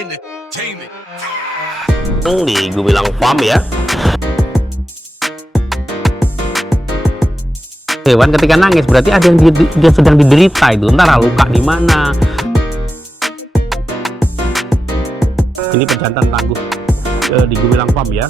entertainment. Di Gumilang Farm ya. Hewan ketika nangis berarti ada yang dia sedang diderita itu, entah luka di mana. Ini pejantan tangguh di Gumilang Farm ya.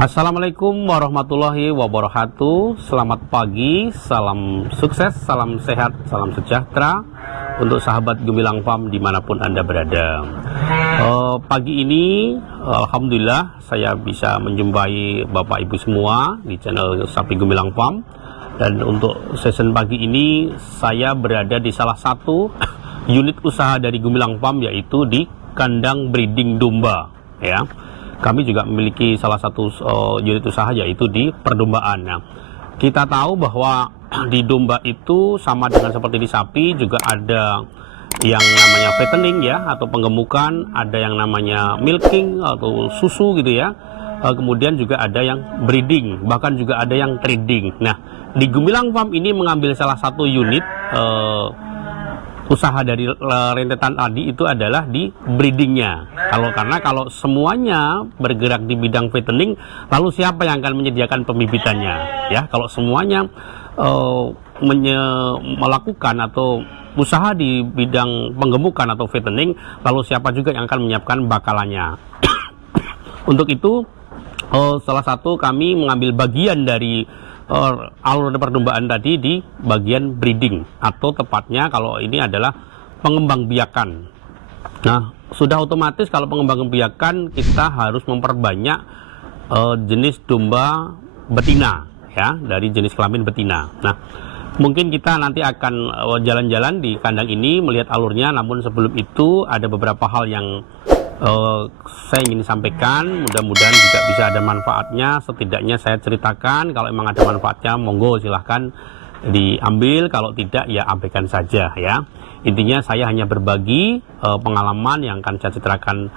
Assalamualaikum warahmatullahi wabarakatuh. Selamat pagi, salam sukses, salam sehat, salam sejahtera untuk sahabat Gumilang Farm dimanapun Anda berada. Pagi ini Alhamdulillah saya bisa menjumpai Bapak Ibu semua di channel Sapi Gumilang Farm. Dan untuk season pagi ini saya berada di salah satu unit usaha dari Gumilang Farm, yaitu di kandang breeding domba ya. Kami juga memiliki salah satu unit usaha, yaitu di perdombaan. Nah, kita tahu bahwa di domba itu sama dengan seperti di sapi, juga ada yang namanya fattening ya, atau penggemukan, ada yang namanya milking atau susu gitu ya. Kemudian juga ada yang breeding, bahkan juga ada yang trading. Nah, di Gumilang Farm ini mengambil salah satu unit usaha dari rentetan tadi itu adalah di breedingnya. Karena kalau semuanya bergerak di bidang fattening, lalu siapa yang akan menyediakan pembibitannya? Ya, kalau semuanya melakukan atau usaha di bidang penggemukan atau fattening, lalu siapa juga yang akan menyiapkan bakalannya? Untuk itu, salah satu kami mengambil bagian dari alur perdombaan tadi di bagian breeding, atau tepatnya kalau ini adalah pengembangbiakan. Nah, sudah otomatis kalau pengembangbiakan kita harus memperbanyak jenis domba betina ya, dari jenis kelamin betina. Nah, mungkin kita nanti akan jalan-jalan di kandang ini melihat alurnya, namun sebelum itu ada beberapa hal yang saya ingin sampaikan. Mudah-mudahan juga bisa ada manfaatnya. Setidaknya saya ceritakan, kalau memang ada manfaatnya monggo silahkan diambil, kalau tidak ya abaikan saja ya. Intinya saya hanya berbagi pengalaman yang akan saya ceritakan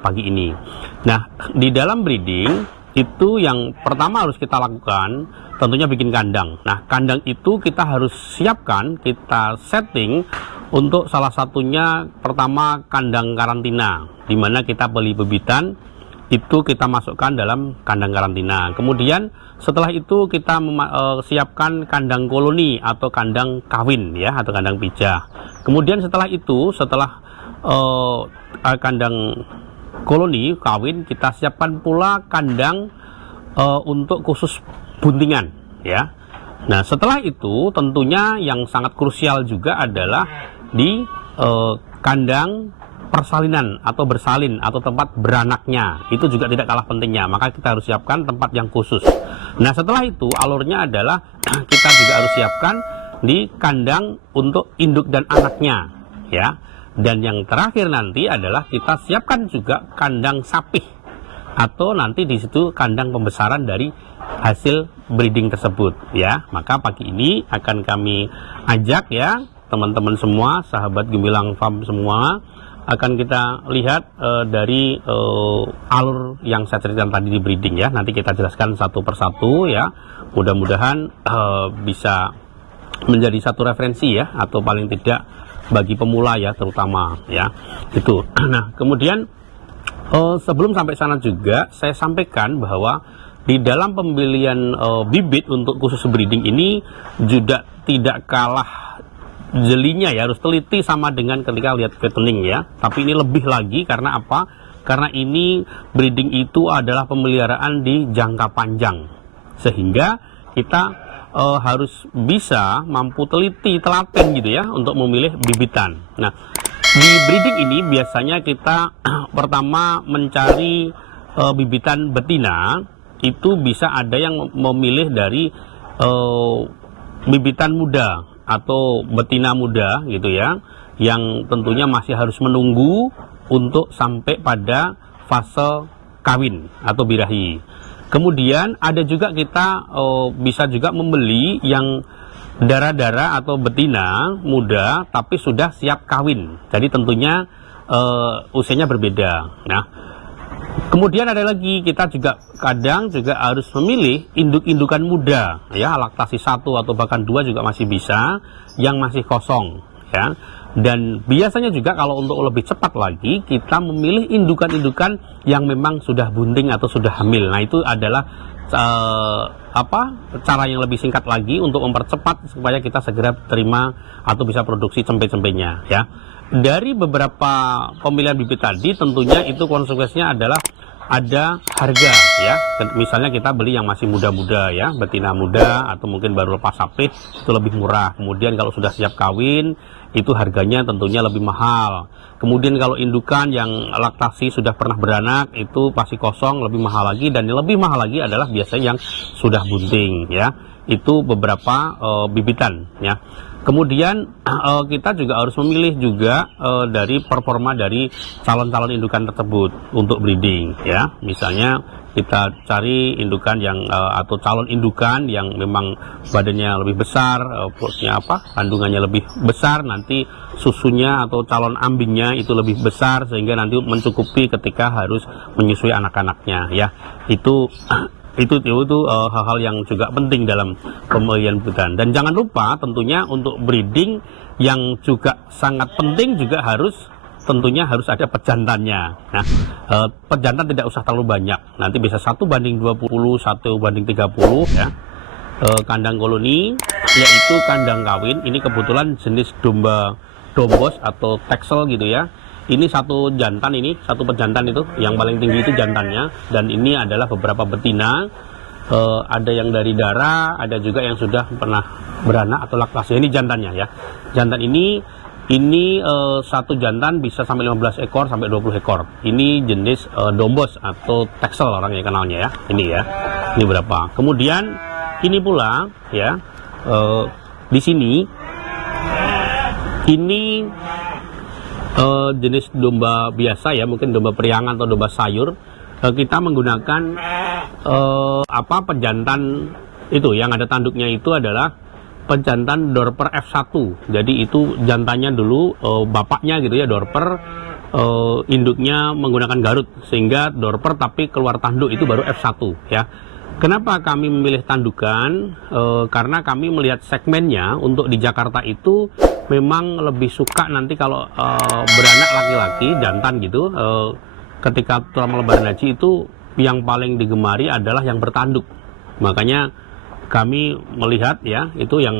pagi ini. Nah, di dalam breeding itu yang pertama harus kita lakukan tentunya bikin kandang. Nah, kandang itu kita harus siapkan, kita setting untuk salah satunya pertama kandang karantina, di mana kita beli bebitan itu kita masukkan dalam kandang karantina. Kemudian setelah itu kita siapkan kandang koloni atau kandang kawin ya, atau kandang pijah. Kemudian setelah itu, setelah kandang koloni kawin, kita siapkan pula kandang untuk khusus buntingan ya. Nah, setelah itu tentunya yang sangat krusial juga adalah di kandang persalinan atau bersalin atau tempat beranaknya. Itu juga tidak kalah pentingnya, maka kita harus siapkan tempat yang khusus. Nah, setelah itu alurnya adalah kita juga harus siapkan di kandang untuk induk dan anaknya ya. Dan yang terakhir nanti adalah kita siapkan juga kandang sapi, atau nanti di situ kandang pembesaran dari hasil breeding tersebut ya. Maka pagi ini akan kami ajak ya teman-teman semua, sahabat Gumilang Farm semua, akan kita lihat dari alur yang saya ceritakan tadi di breeding ya. Nanti kita jelaskan satu persatu ya. Mudah-mudahan bisa menjadi satu referensi ya, atau paling tidak bagi pemula ya terutama ya. Itu. Nah, kemudian sebelum sampai sana juga saya sampaikan bahwa di dalam pembelian bibit untuk khusus breeding ini juga tidak kalah jelinya ya, harus teliti sama dengan ketika lihat fattening ya. Tapi ini lebih lagi karena apa? Karena ini breeding itu adalah pemeliharaan di jangka panjang, sehingga kita harus bisa mampu teliti, telaten gitu ya untuk memilih bibitan. Nah, di breeding ini biasanya kita pertama mencari bibitan betina. Itu bisa ada yang memilih dari bibitan muda atau betina muda gitu ya, yang tentunya masih harus menunggu untuk sampai pada fase kawin atau birahi. Kemudian ada juga kita bisa juga membeli yang darah-darah atau betina muda tapi sudah siap kawin, jadi tentunya usianya berbeda. Nah, kemudian ada lagi, kita juga kadang juga harus memilih induk-indukan muda ya, laktasi 1 atau bahkan 2 juga masih bisa, yang masih kosong ya. Dan biasanya juga kalau untuk lebih cepat lagi, kita memilih indukan-indukan yang memang sudah bunting atau sudah hamil. Nah, itu adalah cara yang lebih singkat lagi untuk mempercepat supaya kita segera terima atau bisa produksi cempe-cempenya ya. Dari beberapa pemilihan bibit tadi tentunya itu konsekuensinya adalah ada harga ya. Misalnya kita beli yang masih muda-muda ya, betina muda atau mungkin baru lepas sapit, itu lebih murah. Kemudian kalau sudah siap kawin itu harganya tentunya lebih mahal. Kemudian kalau indukan yang laktasi sudah pernah beranak itu pasti kosong, lebih mahal lagi. Dan yang lebih mahal lagi adalah biasanya yang sudah bunting ya. Itu beberapa bibitan ya. Kemudian kita juga harus memilih juga dari performa dari calon-calon indukan tersebut untuk breeding ya. Misalnya kita cari indukan yang atau calon indukan yang memang badannya lebih besar, perutnya kandungannya lebih besar, nanti susunya atau calon ambingnya itu lebih besar sehingga nanti mencukupi ketika harus menyusui anak-anaknya ya. Itu hal-hal yang juga penting dalam pemilihan bibitan. Dan jangan lupa tentunya untuk breeding yang juga sangat penting juga tentunya harus ada pejantannya. Nah, pejantan tidak usah terlalu banyak, nanti bisa 1:20, 1:30 ya. Kandang koloni yaitu kandang kawin, ini kebetulan jenis domba dombos atau texel gitu ya. Ini satu jantan, ini satu pejantan, itu yang paling tinggi itu jantannya, dan ini adalah beberapa betina. Ada yang dari darah, ada juga yang sudah pernah beranak atau laktasi. Ini jantannya ya. Jantan ini satu jantan bisa sampai 15 ekor sampai 20 ekor. Ini jenis dombos atau texel orang yang kenalnya ya. Ini ya. Ini berapa? Kemudian ini pula ya, di sini ini jenis domba biasa ya, mungkin domba periangan atau domba sayur. Kita menggunakan pejantan itu yang ada tanduknya, itu adalah pejantan Dorper F1. Jadi itu jantannya dulu bapaknya gitu ya Dorper, induknya menggunakan Garut sehingga Dorper tapi keluar tanduk itu baru F1 ya. Kenapa kami memilih tandukan? Karena kami melihat segmennya untuk di Jakarta itu memang lebih suka nanti kalau beranak laki-laki jantan gitu, ketika selama lebaran haji itu yang paling digemari adalah yang bertanduk. Makanya kami melihat ya itu yang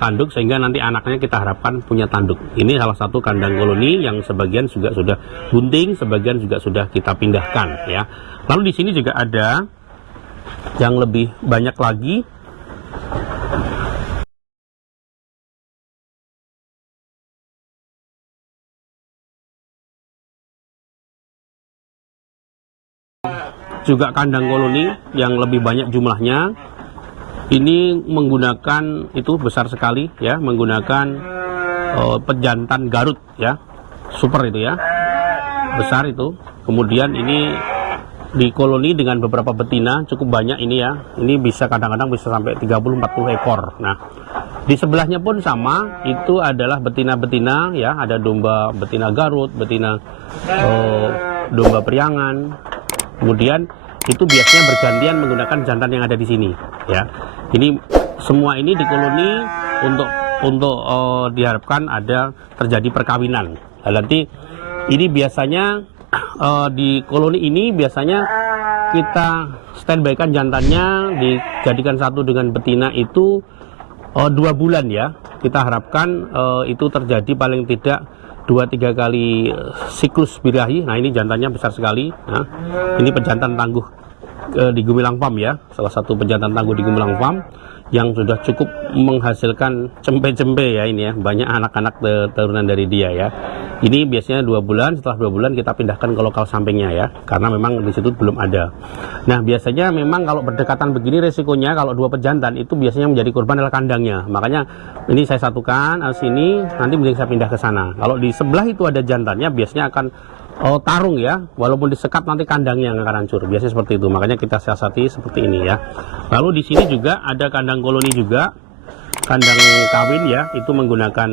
tanduk, sehingga nanti anaknya kita harapkan punya tanduk. Ini salah satu kandang koloni yang sebagian juga sudah bunting, sebagian juga sudah kita pindahkan ya. Lalu di sini juga ada yang lebih banyak lagi. Juga kandang koloni yang lebih banyak jumlahnya. Ini menggunakan, itu besar sekali ya, menggunakan pejantan Garut ya, super itu ya, besar itu. Kemudian ini di koloni dengan beberapa betina cukup banyak ini ya. Ini bisa kadang-kadang bisa sampai 30-40 ekor. Nah, Di sebelahnya pun sama, itu adalah betina-betina ya, ada domba betina Garut, betina domba Priangan. Kemudian itu biasanya bergantian menggunakan jantan yang ada di sini ya. Ini semua ini di koloni untuk diharapkan ada terjadi perkawinan. Nah, nanti ini biasanya di koloni ini biasanya kita standby-kan jantannya, dijadikan satu dengan betina itu 2 bulan ya. Kita harapkan itu terjadi paling tidak 2-3 kali siklus birahi. Nah, ini jantannya besar sekali. Nah, ini pejantan tangguh di Gumilang Farm ya, salah satu pejantan tangguh di Gumilang Farm yang sudah cukup menghasilkan cempe-cempe ya ini ya, banyak anak-anak turunan dari dia ya. Ini biasanya 2 bulan, setelah 2 bulan kita pindahkan ke lokal sampingnya ya, karena memang di situ belum ada. Nah, biasanya memang kalau berdekatan begini resikonya kalau 2 pejantan itu biasanya menjadi korban adalah kandangnya. Makanya ini saya satukan sini, nanti mungkin saya pindah ke sana. Kalau di sebelah itu ada jantannya biasanya akan tarung ya, walaupun disekat nanti kandangnya yang akan hancur. Biasanya seperti itu, makanya kita siasati seperti ini ya. Lalu di sini juga ada kandang koloni juga, kandang kawin ya, itu menggunakan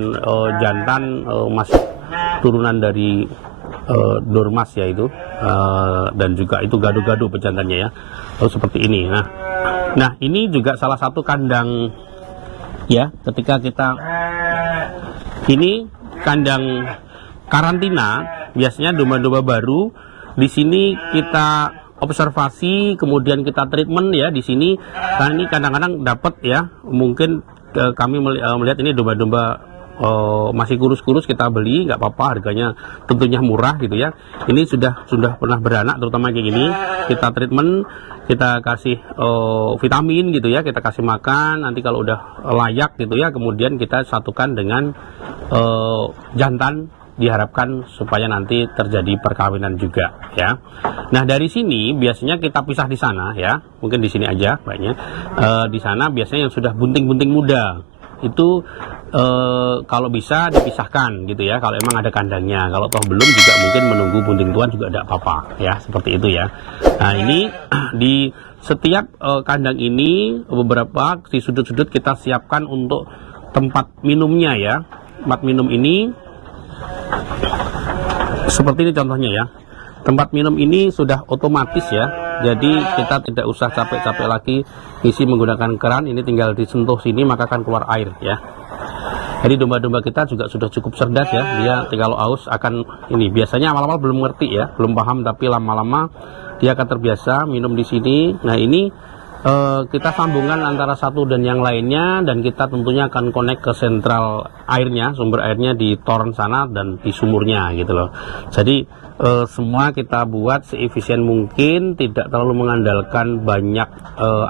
jantan masuk turunan dari dormas ya itu, dan juga itu gado-gado pejantannya ya. Lalu seperti ini. Nah ini juga salah satu kandang ya, ketika kita ini kandang karantina. Biasanya domba-domba baru di sini kita observasi, kemudian kita treatment ya di sini. Karena ini kadang-kadang dapat ya, mungkin kami melihat ini domba-domba masih kurus-kurus, kita beli nggak apa-apa, harganya tentunya murah gitu ya. Ini sudah pernah beranak, terutama kayak gini, kita treatment, kita kasih vitamin gitu ya, kita kasih makan. Nanti kalau udah layak gitu ya, kemudian kita satukan dengan jantan, diharapkan supaya nanti terjadi perkawinan juga ya. Nah, dari sini biasanya kita pisah di sana ya, mungkin di sini aja banyak. Di sana biasanya yang sudah bunting-bunting muda itu kalau bisa dipisahkan gitu ya, kalau emang ada kandangnya. Kalau toh belum juga mungkin menunggu bunting tuan juga tidak apa-apa ya, seperti itu ya. Nah, ini di setiap kandang ini beberapa di sudut-sudut kita siapkan untuk tempat minumnya ya. Tempat minum ini seperti ini contohnya ya. Tempat minum ini sudah otomatis ya, jadi kita tidak usah capek-capek lagi isi menggunakan keran. Ini tinggal disentuh sini maka akan keluar air ya. Jadi domba-domba kita juga sudah cukup cerdas ya, dia kalau haus akan ini. Biasanya awal-awal belum ngerti ya, belum paham, tapi lama-lama dia akan terbiasa minum di sini. Nah, ini kita sambungan antara satu dan yang lainnya, dan kita tentunya akan connect ke sentral airnya, sumber airnya di toren sana dan di sumurnya gitu loh. Jadi semua kita buat seefisien mungkin, tidak terlalu mengandalkan banyak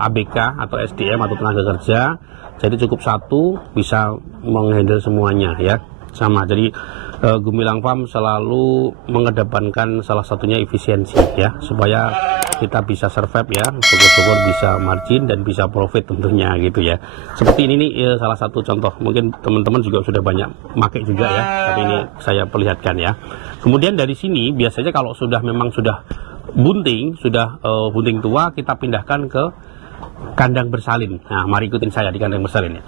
ABK atau SDM atau tenaga kerja. Jadi cukup satu bisa menghandle semuanya ya, sama. Jadi Gumilang Farm selalu mengedepankan salah satunya efisiensi ya, supaya kita bisa survive ya, syukur-syukur bisa margin dan bisa profit tentunya gitu ya. Seperti ini nih salah satu contoh, mungkin teman-teman juga sudah banyak pakai juga ya, tapi ini saya perlihatkan ya. Kemudian dari sini biasanya kalau sudah memang sudah bunting, sudah bunting tua, kita pindahkan ke kandang bersalin. Nah, mari ikutin saya di kandang bersalin ya.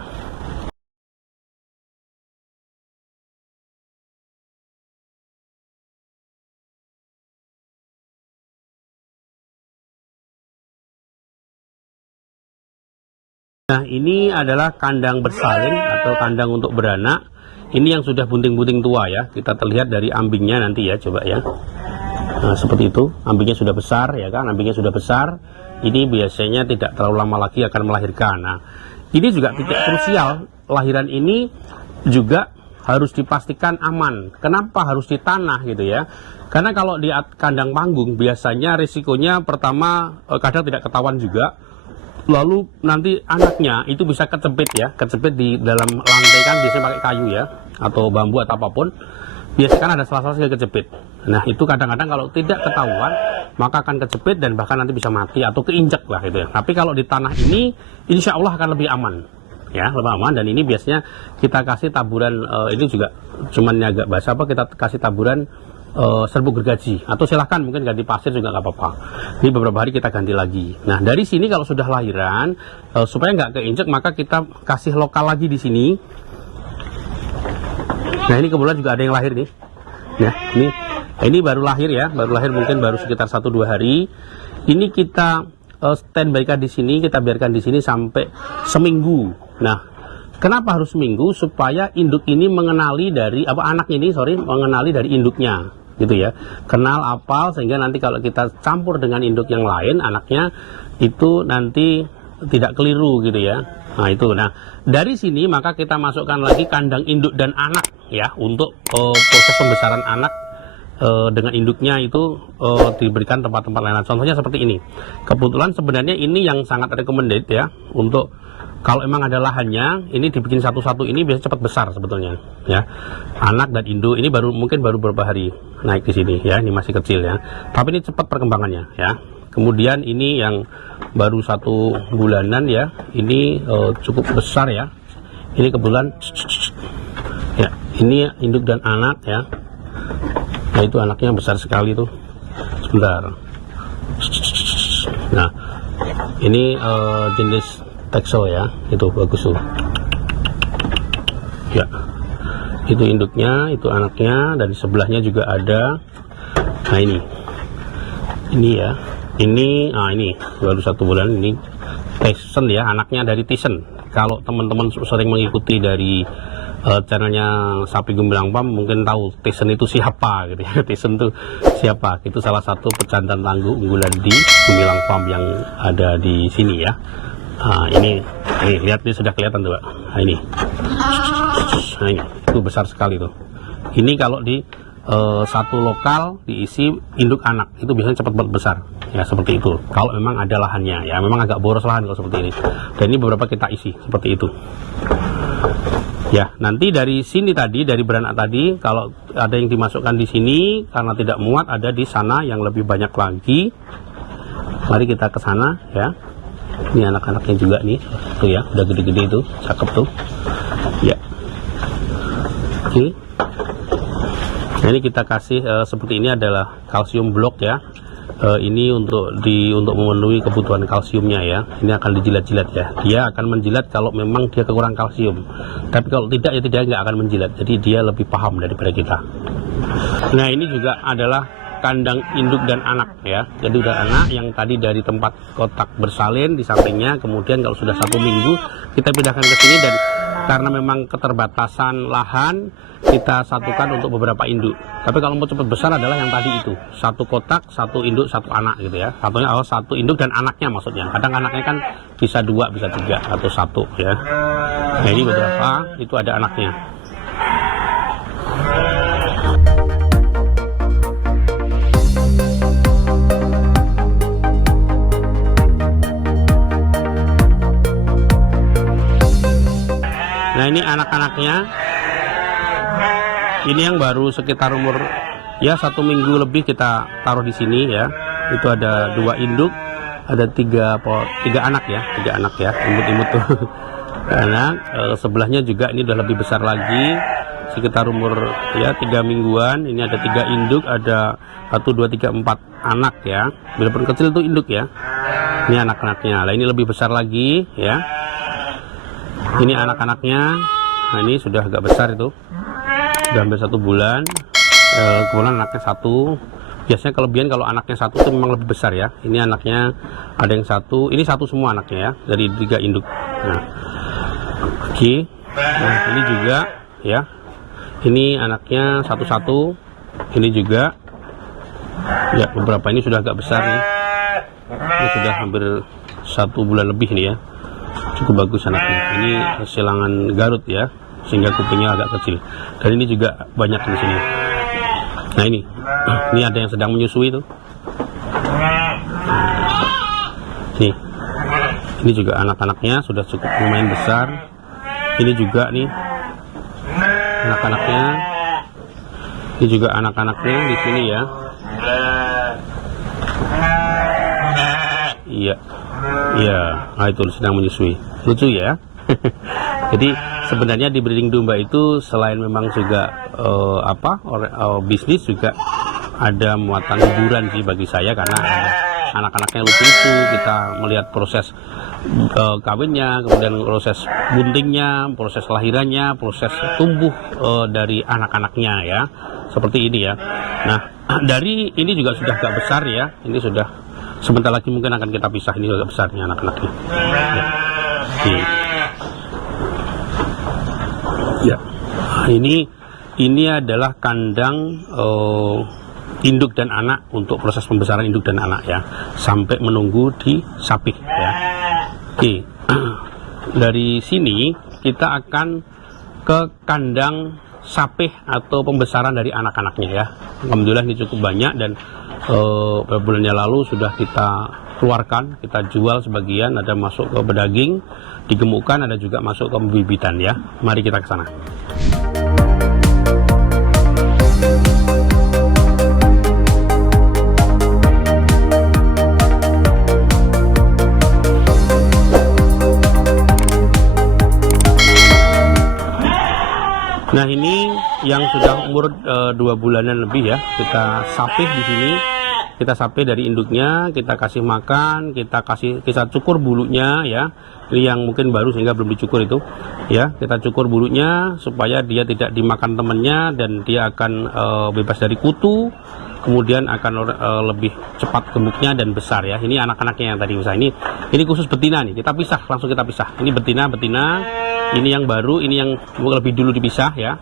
Nah, ini adalah kandang bersalin atau kandang untuk beranak. Ini yang sudah bunting-bunting tua ya. Kita terlihat dari ambingnya nanti ya, coba ya. Nah, seperti itu. Ambingnya sudah besar ya kan, ambingnya sudah besar. Ini biasanya tidak terlalu lama lagi akan melahirkan. Nah, ini juga titik krusial. Lahiran ini juga harus dipastikan aman. Kenapa harus di tanah gitu ya? Karena kalau di kandang panggung biasanya risikonya pertama kadang tidak ketahuan juga. Lalu nanti anaknya itu bisa kecepit ya, kecepit di dalam lantai kan biasanya pakai kayu ya, atau bambu atau apapun. Biasanya kan ada salah-salah yang kecepit. Nah, itu kadang-kadang kalau tidak ketahuan maka akan kecepit dan bahkan nanti bisa mati atau keinjek lah gitu ya. Tapi kalau di tanah ini insya Allah akan lebih aman ya, lebih aman. Dan ini biasanya kita kasih taburan ini juga cuman agak basah apa, kita kasih taburan serbuk gergaji, atau silahkan mungkin ganti pasir juga nggak apa-apa. Ini beberapa hari kita ganti lagi. Nah dari sini kalau sudah lahiran, supaya nggak keinjek, maka kita kasih lokal lagi di sini. Nah ini kebetulan juga ada yang lahir nih. Ya, ini baru lahir ya, baru lahir mungkin baru sekitar 1-2 hari. Ini kita standby-kan di sini, kita biarkan di sini sampai seminggu. Nah, kenapa harus seminggu? Supaya induk ini mengenali dari anak ini, mengenali dari induknya, gitu ya. Kenal, apal, sehingga nanti kalau kita campur dengan induk yang lain, anaknya itu nanti tidak keliru, gitu ya. Nah itu, dari sini maka kita masukkan lagi kandang induk dan anak ya, untuk proses pembesaran anak. Dengan induknya itu diberikan tempat-tempat lain. Contohnya seperti ini. Kebetulan sebenarnya ini yang sangat recommended ya, untuk kalau emang ada lahannya, ini dibikin satu-satu, ini biasanya cepat besar sebetulnya ya. Anak dan induk ini mungkin baru beberapa hari naik di sini ya, ini masih kecil ya. Tapi ini cepat perkembangannya ya. Kemudian ini yang baru 1 bulanan ya, ini cukup besar ya. Ini kebetulan ya, ini induk dan anak ya. Nah itu anaknya besar sekali tuh. Sebentar. Nah ini jenis Texel ya, itu bagus tuh ya. Itu induknya, itu anaknya, dan di sebelahnya juga ada. Nah ini ya, ini baru 1 bulan. Ini Tyson ya, anaknya dari Tyson. Kalau teman-teman sering mengikuti dari channelnya Sapi Gemilang Farm mungkin tahu Tyson itu siapa gitu ya. Tyson itu siapa? Itu salah satu pejantan tangguh unggulan di Gemilang Farm yang ada di sini ya. Nah, ini lihat, ini sudah kelihatan tuh Pak. Nah ini itu besar sekali tuh. Ini kalau di satu lokal diisi induk anak itu biasanya cepat besar ya, seperti itu. Kalau memang ada lahannya ya, memang agak boros lahan kalau seperti ini. Dan ini beberapa kita isi seperti itu. Ya, nanti dari sini tadi, dari beranak tadi, kalau ada yang dimasukkan di sini karena tidak muat, ada di sana yang lebih banyak lagi. Mari kita ke sana ya. Ini anak-anaknya juga nih, tuh ya, udah gede-gede itu, cakep tuh. Ya. Oke. Nah, ini kita kasih seperti ini adalah kalsium blok ya. Ini untuk memenuhi kebutuhan kalsiumnya ya. Ini akan dijilat-jilat ya. Dia akan menjilat kalau memang dia kekurangan kalsium. Tapi kalau tidak ya tidak, nggak akan menjilat. Jadi dia lebih paham daripada kita. Nah ini juga adalah kandang induk dan anak ya. Jadi udah anak yang tadi dari tempat kotak bersalin di sampingnya. Kemudian kalau sudah 1 minggu kita pindahkan ke sini, dan karena memang keterbatasan lahan kita satukan untuk beberapa induk. Tapi kalau mau cepat besar adalah yang tadi itu, 1 kotak, 1 induk, 1 anak gitu ya. Satunya 1 induk dan anaknya maksudnya. Kadang anaknya kan bisa 2, bisa 3 atau 1 ya. Nah ini beberapa, itu ada anaknya. Nah ini anak-anaknya. Ini yang baru sekitar umur ya 1 minggu lebih kita taruh di sini ya. Itu ada 2 induk, ada 3 anak ya, 3 anak ya, imut-imut tuh. Anak sebelahnya juga ini udah lebih besar lagi, sekitar umur ya 3 mingguan. Ini ada 3 induk, ada 1, 2, 3, 4 anak ya. Biarpun kecil tuh induk ya. Ini anak-anaknya. Lah ini lebih besar lagi ya. Ini anak-anaknya. Nah ini sudah agak besar itu. Sudah hampir 1 bulan. Kemudian anaknya 1. Biasanya kelebihan kalau anaknya 1 itu memang lebih besar ya. Ini anaknya ada yang 1. Ini 1 semua anaknya ya, dari 3 induk. Nah, oke. Nah ini juga ya. Ini anaknya 1-1. Ini juga. Ya beberapa ini sudah agak besar nih. Ini sudah hampir 1 bulan lebih nih ya. Cukup bagus anaknya. Ini silangan Garut ya, sehingga kupingnya agak kecil. Dan ini juga banyak di sini. Nah ini ada yang sedang menyusui tuh. Ini juga anak-anaknya sudah cukup lumayan besar. Ini juga nih anak-anaknya. Ini juga anak-anaknya di sini ya. Iya, nah itu sedang menyusui. Lucu ya. Jadi sebenarnya di breeding domba itu selain memang juga bisnis, juga ada muatan hiburan sih bagi saya, karena anak-anaknya lucu-lucu, kita melihat proses kawinnya, kemudian proses buntingnya, proses lahirannya, proses tumbuh dari anak-anaknya ya, seperti ini ya. Nah, dari ini juga sudah agak besar ya, ini sudah sebentar lagi mungkin akan kita pisah, ini agak besarnya anak-anaknya ya. Ya, ini adalah kandang induk dan anak untuk proses pembesaran induk dan anak ya, sampai menunggu di sapih ya. Oke, dari sini kita akan ke kandang sapih atau pembesaran dari anak-anaknya ya. Alhamdulillah ini cukup banyak, dan beberapa bulan yang lalu sudah kita keluarkan, kita jual sebagian, ada masuk ke pedaging, digemukkan, ada juga masuk ke pembibitan ya. Mari kita ke sana. Nah, ini yang sudah umur 2 bulanan lebih ya, kita sapih di sini. Kita sapih dari induknya, kita kasih makan, kita cukur bulunya ya. Ini yang mungkin baru sehingga belum dicukur itu ya. Kita cukur bulunya supaya dia tidak dimakan temannya, dan dia akan bebas dari kutu. Kemudian akan lebih cepat gemuknya dan besar ya. Ini anak-anaknya yang tadi usaha ini khusus betina nih. Kita pisah, langsung kita pisah. Ini betina. Ini yang baru, ini yang lebih dulu dipisah ya.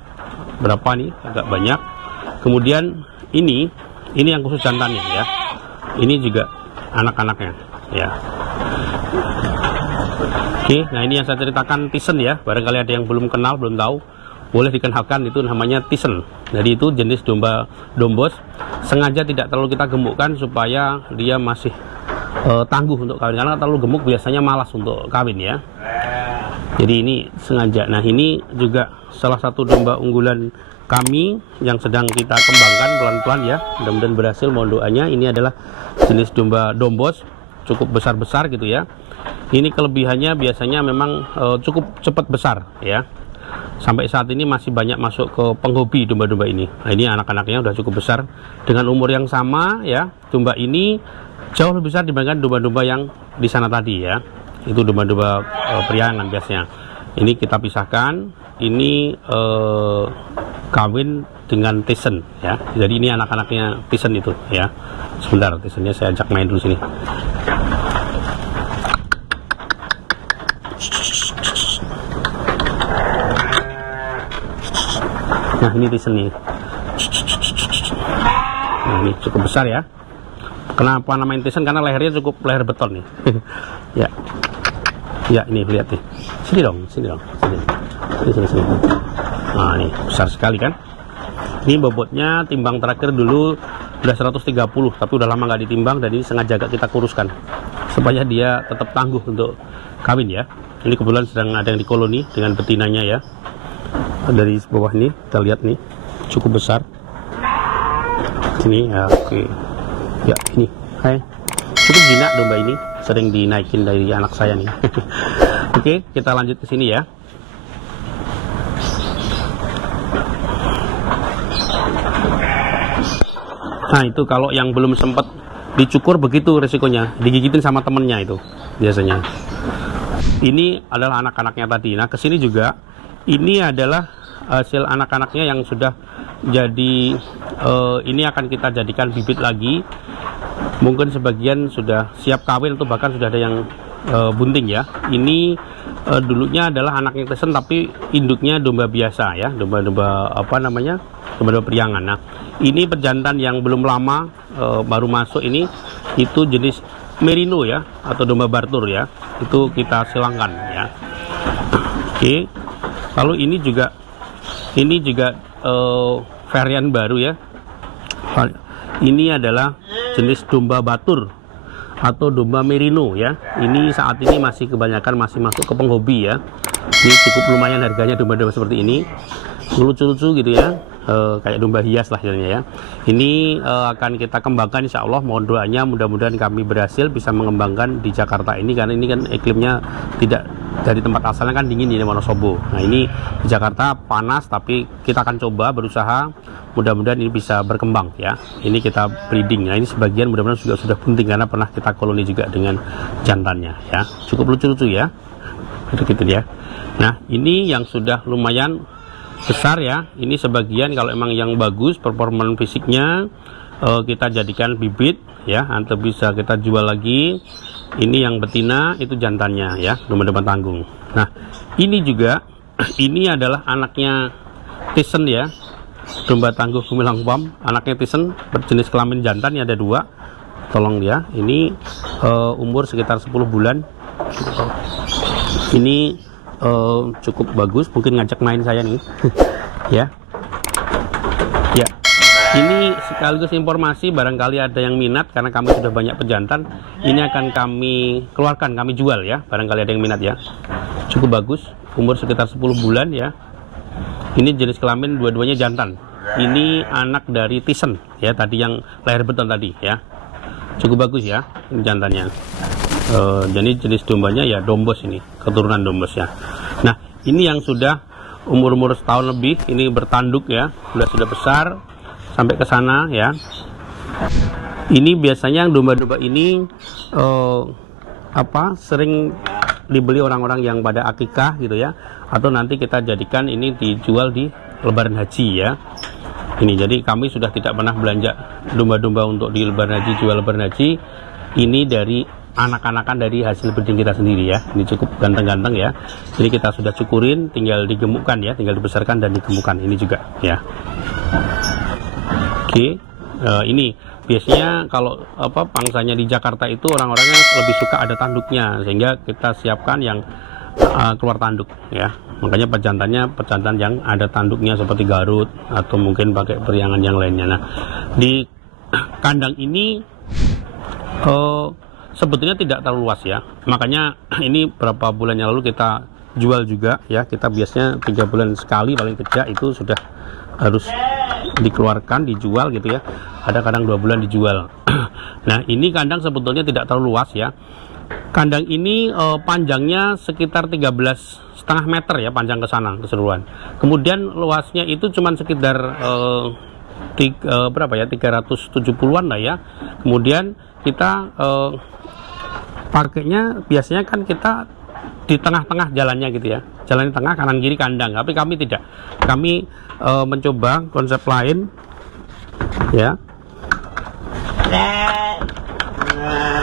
Berapa nih? Agak banyak. Kemudian ini yang khusus jantannya ya. Ini juga anak-anaknya ya. Oke, nah ini yang saya ceritakan Tisen ya. Barangkali ada yang belum kenal, belum tahu, boleh dikenalkan, itu namanya Tisen. Jadi itu jenis domba dombos. Sengaja tidak terlalu kita gemukkan supaya dia masih tangguh untuk kawin, karena terlalu gemuk biasanya malas untuk kawin ya. Jadi ini sengaja. Nah, ini juga salah satu domba unggulan kami yang sedang kita kembangkan pelan-pelan ya. Mudah-mudahan berhasil, mohon doanya. Ini adalah jenis domba dombos, cukup besar-besar gitu ya. Ini kelebihannya biasanya memang cukup cepat besar ya. Sampai saat ini masih banyak masuk ke penghobi domba-domba ini. Nah, ini anak-anaknya udah cukup besar dengan umur yang sama ya. Domba ini jauh lebih besar dibandingkan domba-domba yang di sana tadi ya. Itu domba-domba periangan biasanya. Ini kita pisahkan. Ini kawin dengan Tisen ya. Jadi ini anak-anaknya Tisen itu ya. Sebentar, Tisennya saya ajak main dulu sini. Nah, ini Tisen nih. Nah, ini cukup besar ya. Kenapa namain Tisen? Karena lehernya cukup leher beton nih. Ya. Ya, ini lihat nih. Sini dong. Sini. Nah, ini besar sekali kan. Ini bobotnya timbang terakhir dulu udah 130, tapi udah lama nggak ditimbang, dan ini sengaja agak kita kuruskan supaya dia tetap tangguh untuk kawin ya. Ini kebetulan sedang ada yang di koloni dengan betinanya ya. Dari bawah ini kita lihat nih, cukup besar. Sini ya, oke. Ya, ini. Hai. Cukup jinak domba ini, sering dinaikin dari anak saya nih. Oke, kita lanjut ke sini ya. Nah, itu kalau yang belum sempat dicukur begitu resikonya, digigitin sama temennya itu biasanya. Ini adalah anak-anaknya tadi. Nah, kesini juga ini adalah hasil anak-anaknya yang sudah jadi, ini akan kita jadikan bibit lagi. Mungkin sebagian sudah siap kawin atau bahkan sudah ada yang bunting ya. Ini dulunya adalah anaknya Tisen, tapi induknya domba biasa ya, domba-domba apa namanya, domba-domba periangan. Nah, ini pejantan yang belum lama baru masuk ini, itu jenis merino ya, atau domba bartur ya. Itu kita silangkan ya. Oke. Lalu ini juga varian baru ya. Ini adalah jenis domba batur atau domba merino ya. Ini saat ini masih kebanyakan masih masuk ke penghobi ya. Ini cukup lumayan harganya domba-domba seperti ini, lucu-lucu gitu ya, kayak domba hias lah jadinya ya. Ini akan kita kembangkan insya Allah. Mohon doanya, mudah-mudahan kami berhasil bisa mengembangkan di Jakarta ini, karena ini kan iklimnya tidak dari tempat asalnya kan dingin di Wonosobo. Nah, ini di Jakarta panas, tapi kita akan coba berusaha mudah-mudahan ini bisa berkembang ya. Ini kita breeding. Nah ini sebagian mudah-mudahan juga sudah bunting karena pernah kita koloni juga dengan jantannya ya. Cukup lucu-lucu ya. Gitu ya. Nah ini yang sudah lumayan besar ya. Ini sebagian kalau emang yang bagus performa fisiknya kita jadikan bibit ya, atau bisa kita jual lagi. Ini yang betina, itu jantannya ya, domba-domba tanggung. Nah ini juga ini adalah anaknya Tisen ya, domba tangguh Gumilang Farm. Anaknya Tisen berjenis kelamin jantan ya, ada 2. Tolong ya, ini umur sekitar 10 bulan. Ini cukup bagus, mungkin ngajak main saya nih ya. Ya, ini sekaligus informasi, barangkali ada yang minat karena kami sudah banyak pejantan. Ini akan kami keluarkan, kami jual ya, barangkali ada yang minat ya. Cukup bagus, umur sekitar 10 bulan ya. Ini jenis kelamin dua-duanya jantan. Ini anak dari Tisen ya, tadi yang lahir beton tadi ya. Cukup bagus ya, ini jantannya. Jadi jenis dombanya ya dombos, ini keturunan dombos ya. Nah ini yang sudah umur setahun lebih, ini bertanduk ya, sudah besar sampai ke sana ya. Ini biasanya domba-domba ini sering dibeli orang-orang yang pada akikah gitu ya, atau nanti kita jadikan ini dijual di lebaran haji ya. Ini jadi kami sudah tidak pernah belanja domba-domba untuk di lebaran haji, jual lebaran haji. Ini dari anak-anakan dari hasil breeding kita sendiri ya. Ini cukup ganteng-ganteng ya. Jadi kita sudah cukurin, tinggal digemukkan ya, tinggal dibesarkan dan digemukkan ini juga ya. Oke, ini biasanya kalau pangsanya di Jakarta itu orang-orangnya lebih suka ada tanduknya, sehingga kita siapkan yang keluar tanduk ya. Makanya pejantan yang ada tanduknya seperti Garut atau mungkin pakai periangan yang lainnya. Nah di kandang ini sebetulnya tidak terlalu luas ya. Makanya ini berapa bulan yang lalu kita jual juga ya. Kita biasanya 3 bulan sekali paling tidak itu sudah harus dikeluarkan, dijual gitu ya. Ada kadang 2 bulan dijual. Nah ini kandang sebetulnya tidak terlalu luas ya. Kandang ini panjangnya sekitar 13,5 meter ya, panjang ke sana keseluruhan. Kemudian luasnya itu cuman sekitar 370-an lah ya. Kemudian kita pakainya biasanya kan kita di tengah-tengah jalannya gitu ya, jalan tengah kanan kiri kandang. Tapi kami tidak, kami mencoba konsep lain ya.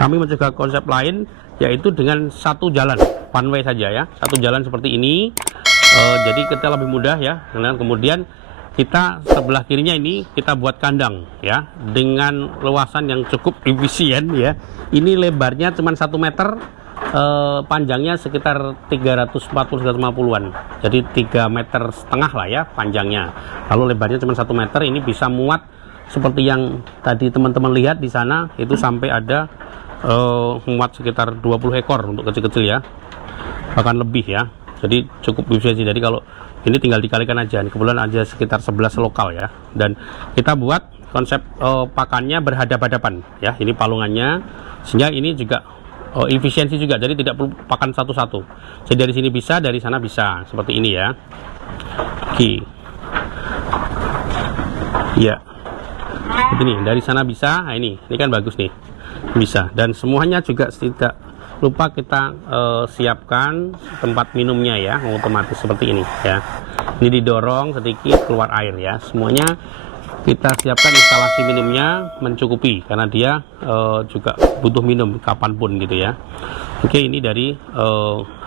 Kami mencoba konsep lain, yaitu dengan satu jalan one way saja ya, satu jalan seperti ini. Jadi kita lebih mudah ya. Dan kemudian kita sebelah kirinya ini kita buat kandang ya, dengan luasan yang cukup efisien ya. Ini lebarnya cuma 1 meter, panjangnya sekitar 340-350-an. Jadi 3,5 meter lah ya panjangnya. Lalu lebarnya cuma 1 meter. Ini bisa muat seperti yang tadi teman-teman lihat di sana, itu sampai ada muat sekitar 20 ekor untuk kecil-kecil ya, bahkan lebih ya. Jadi cukup efisien. Jadi kalau ini tinggal dikalikan aja, kebetulan aja sekitar 11 lokal ya. Dan kita buat konsep pakannya berhadap-hadapan ya. Ini palungannya, sehingga ini juga efisiensi juga. Jadi tidak perlu pakan satu-satu. Jadi dari sini bisa, dari sana bisa, seperti ini ya. Oke. Ya. Ini dari sana bisa. Nah, ini kan bagus nih. Bisa. Dan semuanya juga tidak lupa kita siapkan tempat minumnya ya, otomatis seperti ini ya. Ini didorong sedikit keluar air ya. Semuanya kita siapkan instalasi minumnya mencukupi, karena dia juga butuh minum kapanpun gitu ya. Oke, ini dari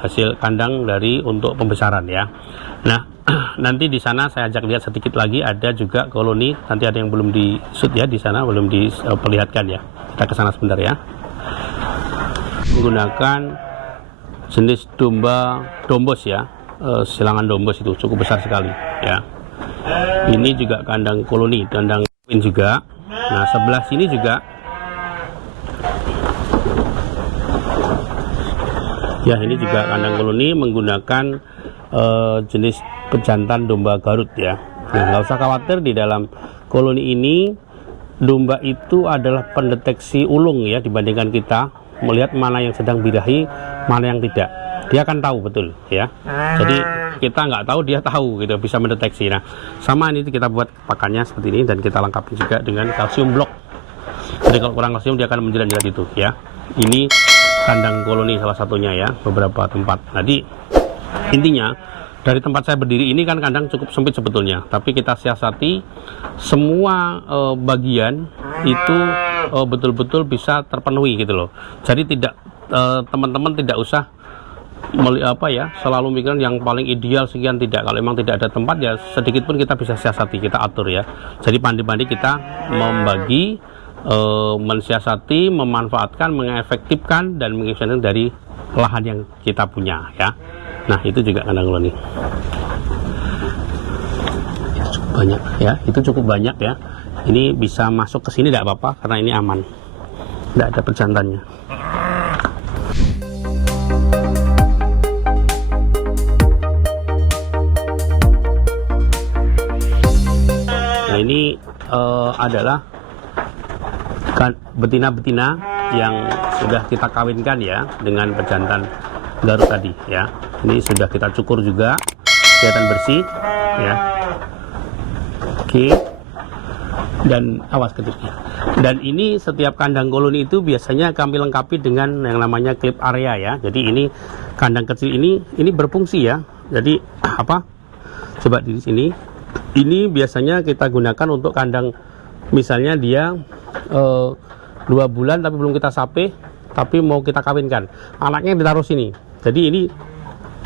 hasil kandang dari untuk pembesaran ya. Nah nanti di sana saya ajak lihat sedikit lagi, ada juga koloni. Nanti ada yang belum di shoot ya, di sana belum diperlihatkan ya. Kita ke sana sebentar ya. Menggunakan jenis domba dombos ya, silangan dombos itu cukup besar sekali ya. Ini juga kandang koloni, kandang queen juga. Nah sebelah sini juga ya, ini juga kandang koloni menggunakan jenis pejantan domba Garut ya. Nah nggak usah khawatir, di dalam koloni ini domba itu adalah pendeteksi ulung ya, dibandingkan kita melihat mana yang sedang birahi, mana yang tidak. dia akan tahu betul ya. Jadi kita nggak tahu, dia tahu gitu, bisa mendeteksi. Nah, sama ini kita buat pakannya seperti ini dan kita lengkapi juga dengan kalsium blok. Jadi kalau kurang kalsium dia akan menjilat-jilat itu ya. Ini kandang koloni salah satunya ya, beberapa tempat. Jadi intinya dari tempat saya berdiri ini kan kandang cukup sempit sebetulnya, tapi kita siasati semua bagian itu betul-betul bisa terpenuhi gitu loh. Jadi tidak teman-teman tidak usah selalu mikirin yang paling ideal sekian, tidak. Kalau memang tidak ada tempat ya sedikit pun kita bisa siasati, kita atur ya. Jadi pandai-pandai kita membagi, mensiasati, memanfaatkan, mengefektifkan dan mengefisienkan dari lahan yang kita punya ya. Nah, itu juga kandang koloni. Itu cukup banyak ya, itu cukup banyak ya. Ini bisa masuk ke sini tidak apa-apa karena ini aman, tidak ada perjantannya. Nah, ini adalah betina-betina yang sudah kita kawinkan ya dengan pejantan Garut tadi ya. Ini sudah kita cukur juga, kelihatan bersih ya. Oke. Dan awas ketusnya. Dan ini setiap kandang koloni itu biasanya kami lengkapi dengan yang namanya clip area ya. Jadi ini kandang kecil ini berfungsi ya. Jadi coba di sini. Ini biasanya kita gunakan untuk kandang, misalnya dia 2 bulan tapi belum kita sape, tapi mau kita kawinkan, anaknya ditaruh sini. Jadi ini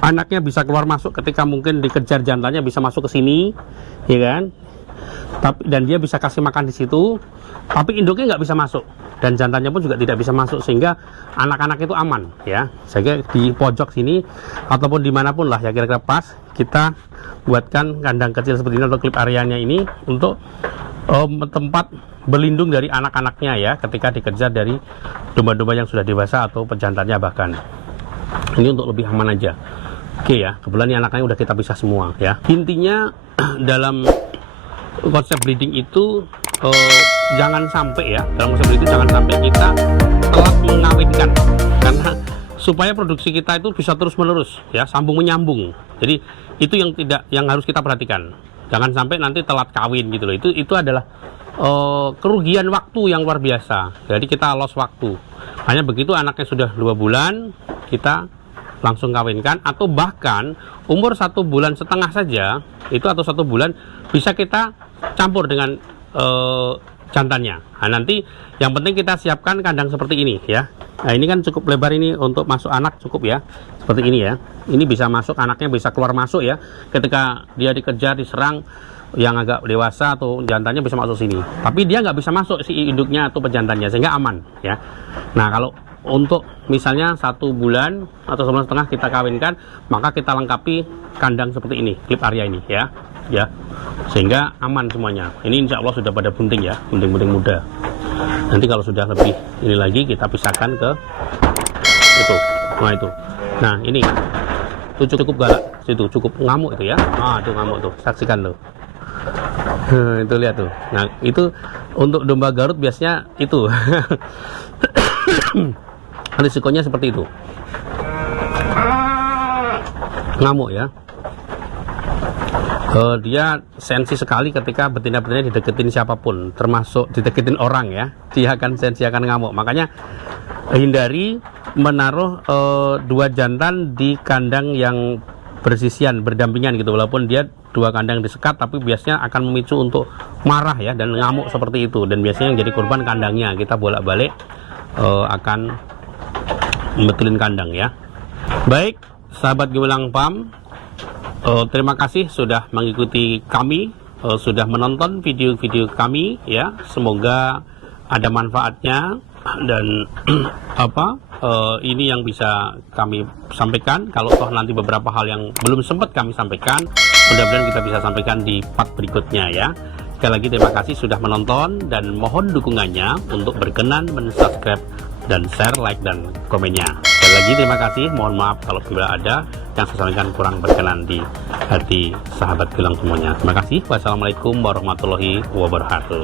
anaknya bisa keluar masuk ketika mungkin dikejar jantannya, bisa masuk ke sini ya kan. Dan dia bisa kasih makan di situ, tapi induknya nggak bisa masuk dan jantannya pun juga tidak bisa masuk, sehingga anak-anak itu aman ya. Saya di pojok sini ataupun dimanapun lah ya, kira-kira pas kita buatkan kandang kecil seperti ini atau klip areanya ini untuk tempat berlindung dari anak-anaknya ya, ketika dikejar dari domba-domba yang sudah dewasa atau pejantannya bahkan. Ini untuk lebih aman aja. Oke ya, kebetulan ini anaknya udah kita pisah semua ya. Intinya dalam konsep breeding itu jangan sampai ya, dalam konsep breeding itu jangan sampai kita telat mengawinkan, karena supaya produksi kita itu bisa terus menerus ya, sambung menyambung. Jadi itu yang harus kita perhatikan, jangan sampai nanti telat kawin gitu loh. Itu adalah kerugian waktu yang luar biasa. Jadi kita lost waktu. Hanya begitu anaknya sudah 2 bulan kita langsung kawinkan, atau bahkan umur 1,5 bulan saja itu, atau 1 bulan bisa kita campur dengan jantannya. Nah, nanti yang penting kita siapkan kandang seperti ini ya. Nah, ini kan cukup lebar, ini untuk masuk anak cukup ya, seperti ini ya. Ini bisa masuk, anaknya bisa keluar masuk ya, ketika dia dikejar, diserang yang agak dewasa atau jantannya bisa masuk sini, tapi dia nggak bisa masuk si induknya atau pejantannya, sehingga aman ya. Nah, kalau untuk misalnya 1 bulan atau 1,5 bulan kita kawinkan, maka kita lengkapi kandang seperti ini, klip area ini ya, sehingga aman semuanya. Ini insya Allah sudah pada bunting ya, bunting-bunting muda. Nanti kalau sudah lebih ini lagi kita pisahkan ke itu. Nah ini itu cukup galak, itu cukup ngamuk itu ya. Itu ngamuk tuh, saksikan tuh. Itu lihat tuh. Nah itu untuk domba Garut biasanya itu risikonya seperti itu, ngamuk ya. Dia sensi sekali ketika betina-betina dideketin siapapun, termasuk dideketin orang ya, dia akan sensi, akan ngamuk. Makanya hindari menaruh 2 jantan di kandang yang bersisian, berdampingan gitu. Walaupun dia 2 kandang disekat, tapi biasanya akan memicu untuk marah ya, dan ngamuk seperti itu. Dan biasanya yang jadi korban kandangnya, kita bolak-balik akan membetulin kandang ya. Baik, sahabat Gemilang Farm, terima kasih sudah mengikuti kami, sudah menonton video-video kami ya. Semoga ada manfaatnya dan ini yang bisa kami sampaikan. Kalau toh nanti beberapa hal yang belum sempat kami sampaikan, mudah-mudahan kita bisa sampaikan di part berikutnya ya. Sekali lagi terima kasih sudah menonton, dan mohon dukungannya untuk berkenan men-subscribe dan share, like, dan komennya. Sekali lagi terima kasih, mohon maaf kalau bila ada yang saya sampaikan kurang berkenan di hati sahabat Gilang semuanya. Terima kasih. Wassalamualaikum warahmatullahi wabarakatuh.